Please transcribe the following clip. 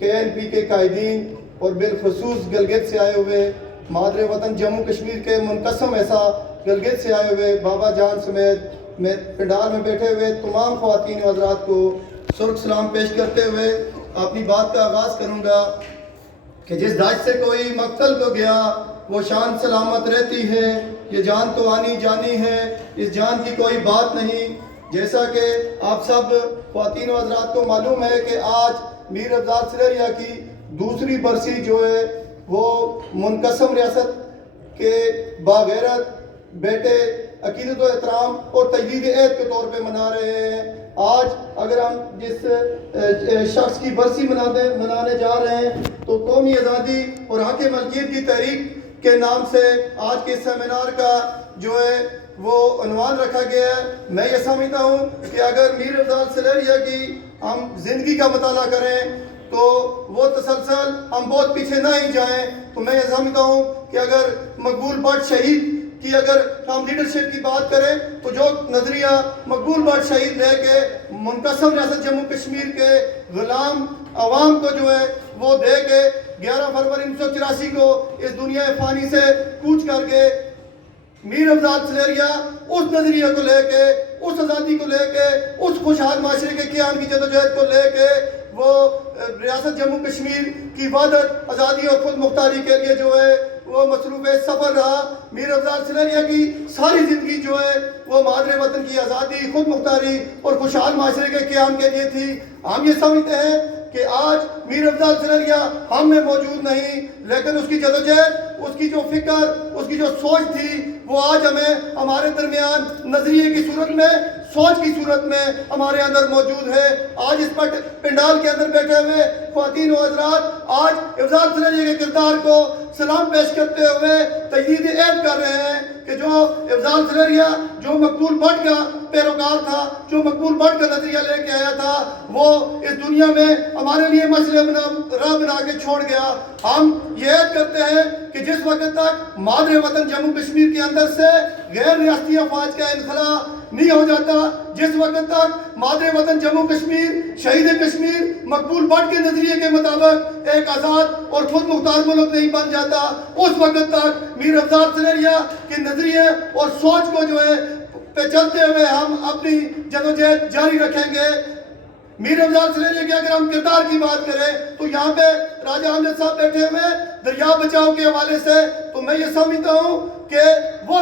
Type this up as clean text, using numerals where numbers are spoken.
KNP کے قائدین اور بالخصوص گلگت سے آئے ہوئے مادر وطن جموں کشمیر کے منقسم ایسا گلگت سے آئے ہوئے بابا جان سمیت میں پنڈال میں بیٹھے ہوئے تمام خواتین و حضرات کو سرخ سلام پیش کرتے ہوئے اپنی بات کا آغاز کروں گا کہ جس داعش سے کوئی مقتل کو گیا وہ شان سلامت رہتی ہے، یہ جان تو آنی جانی ہے، اس جان کی کوئی بات نہیں۔ جیسا کہ آپ سب خواتین و حضرات کو معلوم ہے کہ آج میر افضال سلیریہ کی دوسری برسی جو ہے وہ منقسم ریاست کے باغیرت بیٹے عقیدت و احترام اور تجدید عہد کے طور پہ منا رہے ہیں۔ آج اگر ہم جس شخص کی برسی منانے جا رہے ہیں تو قومی آزادی اور حق ملکیت کی تحریک کے نام سے آج کے سیمینار کا جو ہے وہ عنوان رکھا گیا ہے۔ میں یہ سمجھتا ہوں کہ اگر میر افضال سلیریہ کی ہم زندگی کا مطالعہ کریں تو وہ تسلسل ہم بہت پیچھے نہ ہی جائیں، تو میں یہ سمجھتا ہوں کہ اگر مقبول بٹ شہید کی اگر ہم لیڈرشپ کی بات کریں تو جو نظریہ مقبول بٹ شہید رہ کے منقسم ریاست جموں کشمیر کے غلام عوام کو جو ہے وہ دے کے 11 فروری 1984 کو اس دنیا فانی سے کوچ کر کے میر افضال سلیریہ اس نظریے کو لے کے، اس آزادی کو لے کے، اس خوشحال معاشرے کے قیام کی جدوجہد کو لے کے وہ ریاست جموں کشمیر کی وحدت، آزادی اور خود مختاری کے لیے جو ہے وہ مصروف سفر رہا۔ میر افضال سلیریہ کی ساری زندگی جو ہے وہ مادر وطن کی آزادی، خود مختاری اور خوشحال معاشرے کے قیام کے لیے تھی۔ ہم یہ سمجھتے ہیں کہ آج میر افضال سلیریہ ہم میں موجود نہیں، لیکن اس کی جدوجہد، اس کی جو فکر، اس کی جو سوچ تھی وہ آج ہمیں ہمارے درمیان نظریے کی صورت میں، سوچ کی صورت میں ہمارے اندر موجود ہے۔ آج اس پنڈال کے اندر بیٹھے ہوئے خواتین و حضرات آج افضال سلیریہ کے کردار کو سلام پیش کرتے ہوئے تجدید عہد کر رہے ہیں کہ جو افضال سلیریہ جو مقبول بٹ کا پیروکار تھا، جو مقبول بٹ کا نظریہ لے کے آیا تھا، وہ اس دنیا میں ہمارے لیے مسئلہ راہ بنا کے چھوڑ گیا۔ ہم یہ عہد کرتے ہیں کہ جس وقت تک مادر وطن جموں کشمیر کے اندر سے غیر ریاستی افواج کا انخلا نہیں ہو جاتا، جس وقت تک مادر وطن جموں کشمیر، شہید کشمیر مقبول بٹ کے نظریے کے مطابق ایک آزاد اور خود مختار ملک نہیں بن جاتا، اس وقت تک میر افضال سلیریہ کے نظریے اور سوچ کو جو ہے پہ چلتے ہوئے ہم اپنی جدوجہد جاری رکھیں گے۔ میر افضال سلیریہ کے اگر ہم کردار کی بات کریں تو یہاں پہ راجہ حامد صاحب بیٹھے ہوئے دریا بچاؤ کے حوالے سے، تو میں یہ سمجھتا ہوں کہ وہ